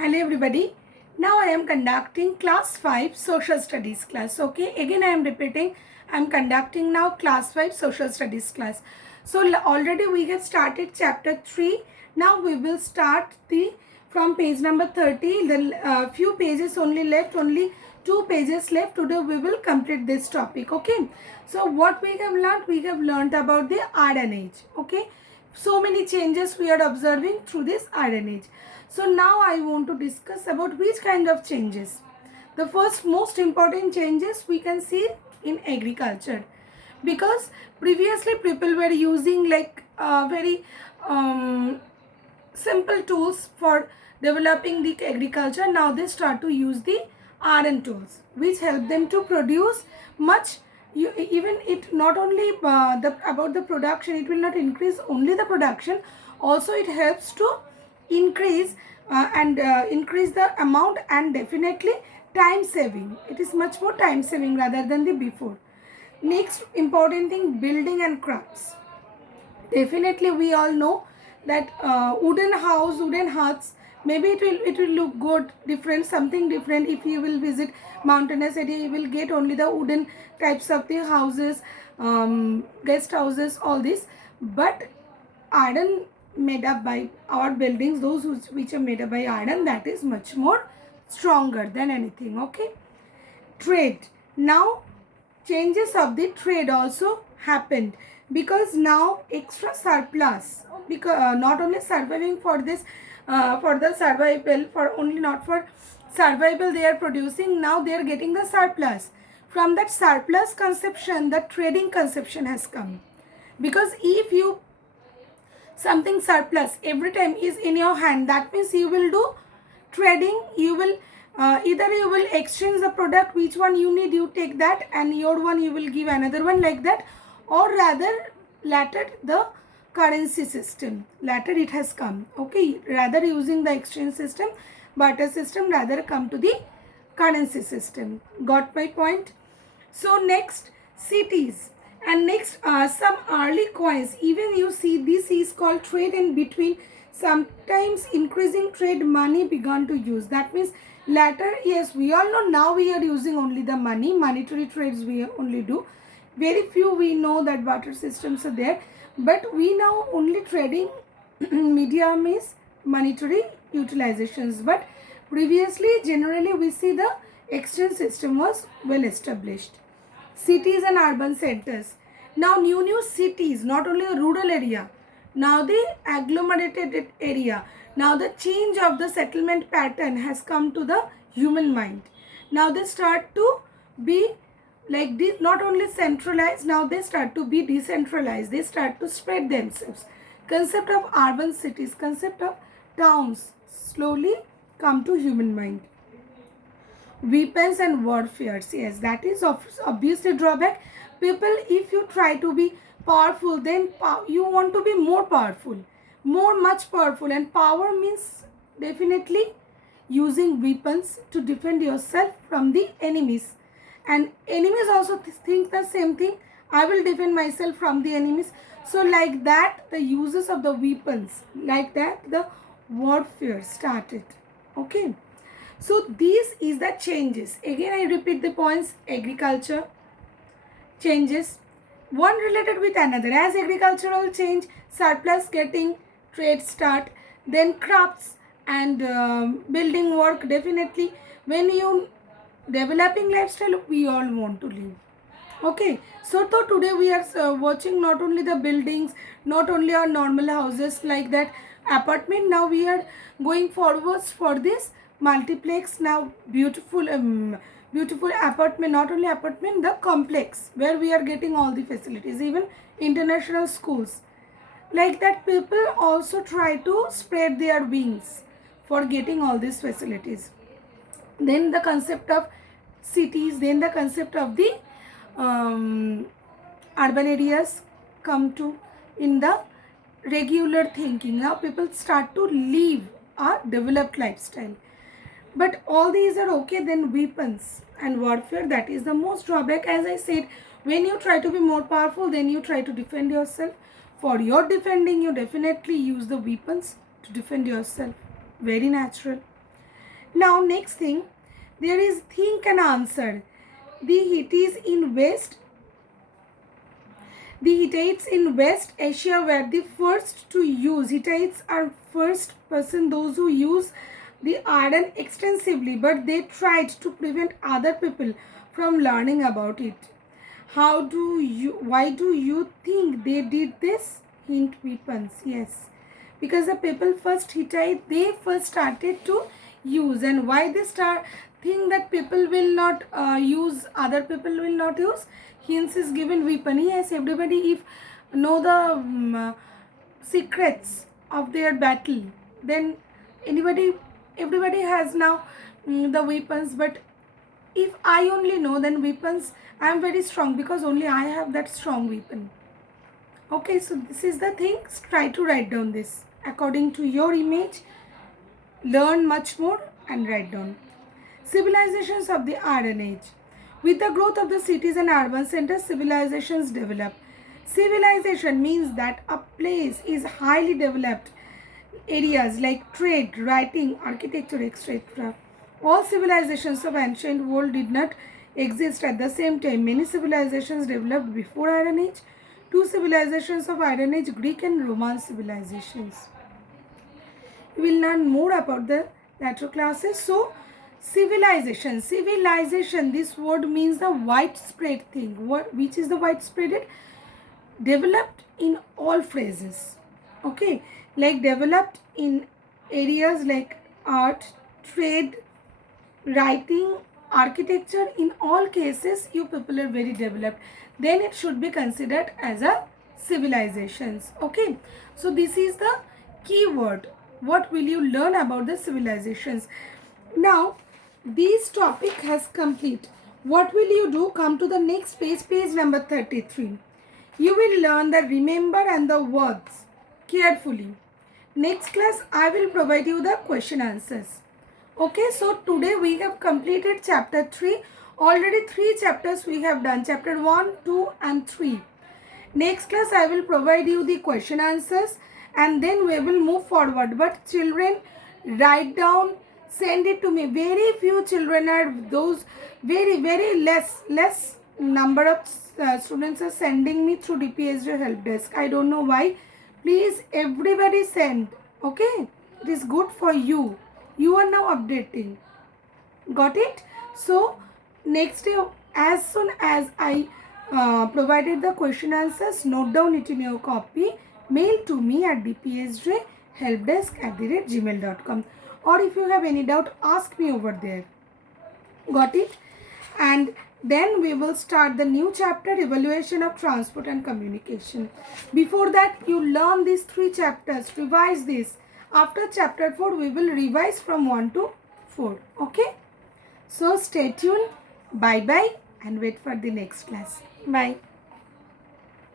Hello everybody. Now I am conducting class 5 social studies class. Okay, again I am repeating, I am conducting now class 5 social studies class. So already we have started chapter 3. Now we will start the from page number 30. The few pages only left, only 2 pages left. Today we will complete this topic. Okay, so what we have learned? We have learned about the Iron Age. Okay, so many changes we are observing through this Iron Age. So now I want to discuss about which kind of changes. The first most important changes we can see in agriculture, because previously people were using like very simple tools for developing the agriculture. Now they start to use the iron tools which help them to produce much. Even it not only about the production, it will not increase only the production, also it helps to increase increase the amount, and definitely time saving. It is much more time saving rather than the before. Next important thing, building and crafts. Definitely we all know that wooden house, wooden huts, maybe it will look good, different, something different. If you will visit mountainous area, you will get only the wooden types of the houses, guest houses, all this. But iron made up by our buildings, those which are made up by iron, that is much more stronger than anything. Okay, trade. Now changes of the trade also happened, because now extra surplus, because not only surviving for this for the survival, for only not for survival they are producing, now they are getting the surplus. From that surplus conception, the trading conception has come. Because if you something surplus every time is in your hand, that means you will do trading. You will either you will exchange the product, which one you need you take that, and your one you will give another one, like that. Or rather latter the currency system, latter it has come. Okay, rather using the exchange system, barter system, rather come to the currency system. Got my point? So next, cities. And next, some early coins. Even you see, this is called trade in between. Sometimes increasing trade money began to use. That means later, yes, we all know now we are using only the money. Monetary trades we only do. Very few we know that barter systems are there. But we now only trading medium is monetary utilizations. But previously, generally we see the exchange system was well established. Cities and urban centers. Now new cities, not only a rural area, now the agglomerated area. Now the change of the settlement pattern has come to the human mind. Now they start to be like this, not only centralized, now they start to be decentralized. They start to spread themselves. Concept of urban cities, concept of towns slowly come to human mind. Weapons and warfare, yes, that is obviously drawback. People, if you try to be powerful, then you want to be more powerful, much powerful. And power means definitely using weapons to defend yourself from the enemies. And enemies also think the same thing, I will defend myself from the enemies. So like that, the uses of the weapons, like that the warfare started. Okay, so this is the changes. Again I repeat the points. Agriculture changes, one related with another. As agricultural change, surplus getting, trade start, then crafts and building work. Definitely when you developing lifestyle, we all want to live. Okay, so today we are watching not only the buildings, not only our normal houses like that apartment. Now we are going forwards for this multiplex. Now beautiful apartment, not only apartment, the complex where we are getting all the facilities, even international schools. Like that, people also try to spread their wings for getting all these facilities. Then the concept of cities, then the concept of the urban areas come to in the regular thinking. Now people start to live a developed lifestyle. But all these are okay. Then weapons and warfare, that is the most drawback. As I said, when you try to be more powerful, then you try to defend yourself. For your defending, you definitely use the weapons to defend yourself. Very natural. Now next thing, there is think and answer. The Hittites in West The Hittites in West Asia were the first to use. Hittites are first person those who use the iron extensively, but they tried to prevent other people from learning about it. Why do you think they did this? Hint weapons, yes. Because the people first Hittite, they first started to use, and why they start think that people will not use, other people will not use. Hints is given weapon. Yes, everybody if know the secrets of their battle, then everybody has now the weapons. But if I only know, then weapons, I am very strong because only I have that strong weapon. Okay, so this is the thing. Try to write down this according to your image. Learn much more and write down. Civilizations of the Iron Age. With the growth of the cities and urban centers, civilizations develop. Civilization means that a place is highly developed areas like trade, writing, architecture, etc. All civilizations of ancient world did not exist at the same time. Many civilizations developed before Iron Age. Two civilizations of Iron Age, Greek and Roman civilizations. We will learn more about the later classes. So, civilization, this word means the widespread thing. Which is the widespread? Developed in all phases. Okay, like developed in areas like art, trade, writing, architecture. In all cases, you people are very developed. Then it should be considered as a civilizations. Okay, so this is the key word. What will you learn about the civilizations? Now, this topic has complete. What will you do? Come to the next page, page number 33. You will learn the remember and the words carefully. Next class, I will provide you the question answers. Okay, so today we have completed chapter 3. Already 3 chapters we have done. Chapter 1, 2 and 3. Next class, I will provide you the question answers and then we will move forward. But children, write down, send it to me. Very few children are those, very less number of students are sending me through DPSJ help desk. I don't know why. Please everybody send. Okay, it is good for you. You are now updating. Got it? So next day, as soon as I provided the question answers, note down it in your copy, mail to me at dpsjhelpdesk@gmail.com, or if you have any doubt, ask me over there. Got it? And then we will start the new chapter, evaluation of transport and communication. Before that, you learn these 3 chapters, revise this. After chapter 4, we will revise from 1 to 4. Okay? So stay tuned. Bye bye and wait for the next class. Bye.